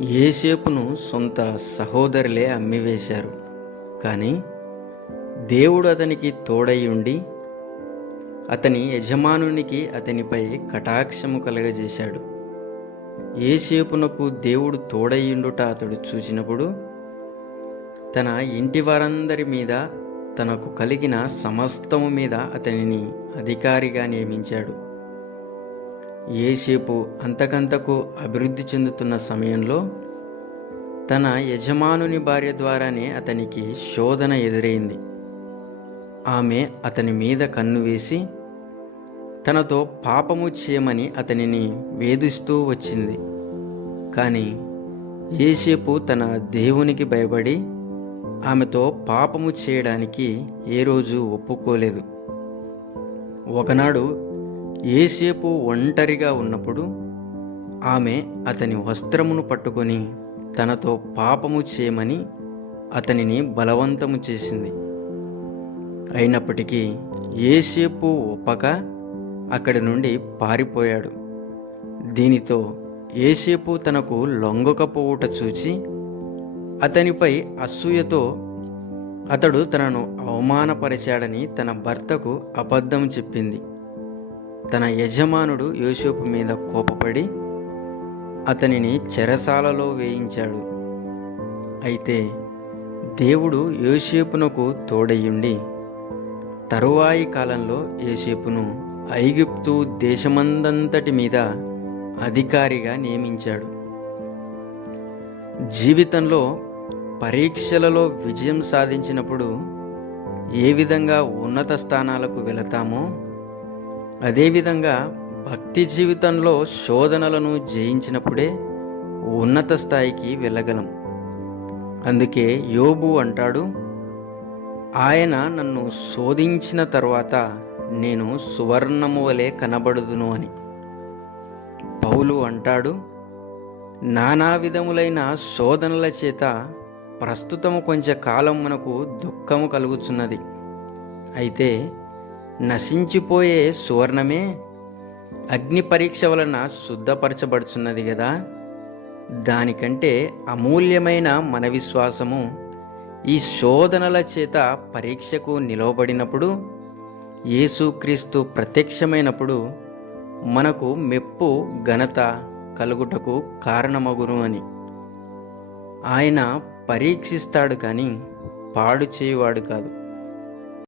యోసేపును సొంత సహోదరులే అమ్మివేశారు. కానీ దేవుడు అతనికి తోడై ఉండి అతని యజమానునికి అతనిపై కటాక్షము కలగజేశాడు. యోసేపునకు దేవుడు తోడయ్యుండుట అతడు చూచినప్పుడు తన ఇంటి వారందరి మీద, తనకు కలిగిన సమస్తము మీద అతనిని అధికారిగా నియమించాడు. యోసేపు అంతకంతకు అభివృద్ధి చెందుతున్న సమయంలో తన యజమానుని భార్య ద్వారానే అతనికి శోధన ఎదురైంది. ఆమె అతని మీద కన్ను వేసి తనతో పాపము చేయమని అతనిని వేధిస్తూ వచ్చింది. కానీ యోసేపు తన దేవునికి భయపడి ఆమెతో పాపము చేయడానికి ఏ రోజు ఒప్పుకోలేదు. ఒకనాడు యోసేపు ఒంటరిగా ఉన్నప్పుడు ఆమె అతని వస్త్రమును పట్టుకొని తనతో పాపము చేయమని అతనిని బలవంతము చేసింది. అయినప్పటికీ యోసేపు ఒప్పక అక్కడి నుండి పారిపోయాడు. దీనితో యోసేపు తనకు లొంగకపోవుట చూచి అతనిపై అసూయతో అతడు తనను అవమానపరిచాడని తన భర్తకు అబద్ధం చెప్పింది. తన యజమానుడు యోసేపు మీద కోపపడి అతనిని చెరసాలలో వేయించాడు. అయితే దేవుడు యోసేపునకు తోడయ్యుండి తరువాయి కాలంలో యోసేపును ఐగుప్తు దేశమందంతటి మీద అధికారిగా నియమించాడు. జీవితంలో పరీక్షలలో విజయం సాధించినప్పుడు ఏ విధంగా ఉన్నత స్థానాలకు వెళతామో అదేవిధంగా భక్తి జీవితంలో శోధనలను జయించినప్పుడే ఉన్నత స్థాయికి వెళ్ళగలం. అందుకే యోబు అంటాడు, ఆయన నన్ను శోధించిన తరువాత నేను సువర్ణము వలె కనబడుదును అని. పౌలు అంటాడు, నానా విధములైన శోధనల చేత ప్రస్తుతము కొంచెంకాలం మనకు దుఃఖము కలుగుచున్నది. అయితే నశించిపోయే సువర్ణమే అగ్ని పరీక్ష వలన శుద్ధపరచబడుచున్నది కదా. దానికంటే అమూల్యమైన మన విశ్వాసము ఈ శోధనల చేత పరీక్షకు నిలవబడినప్పుడు, యేసుక్రీస్తు ప్రత్యక్షమైనప్పుడు మనకు మెప్పు ఘనత కలుగుటకు కారణమగును అని. ఆయన పరీక్షిస్తాడు కానీ పాడు చేయువాడు కాదు.